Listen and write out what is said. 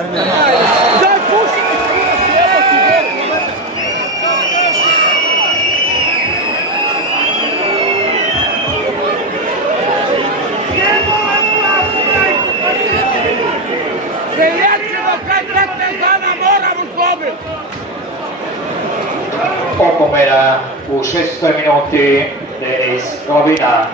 Daj, pusti mi kurac, jeboti, Seljačimo kaj 15 dana moramo dobiti. Opomena u 6. minuti Denis Novina.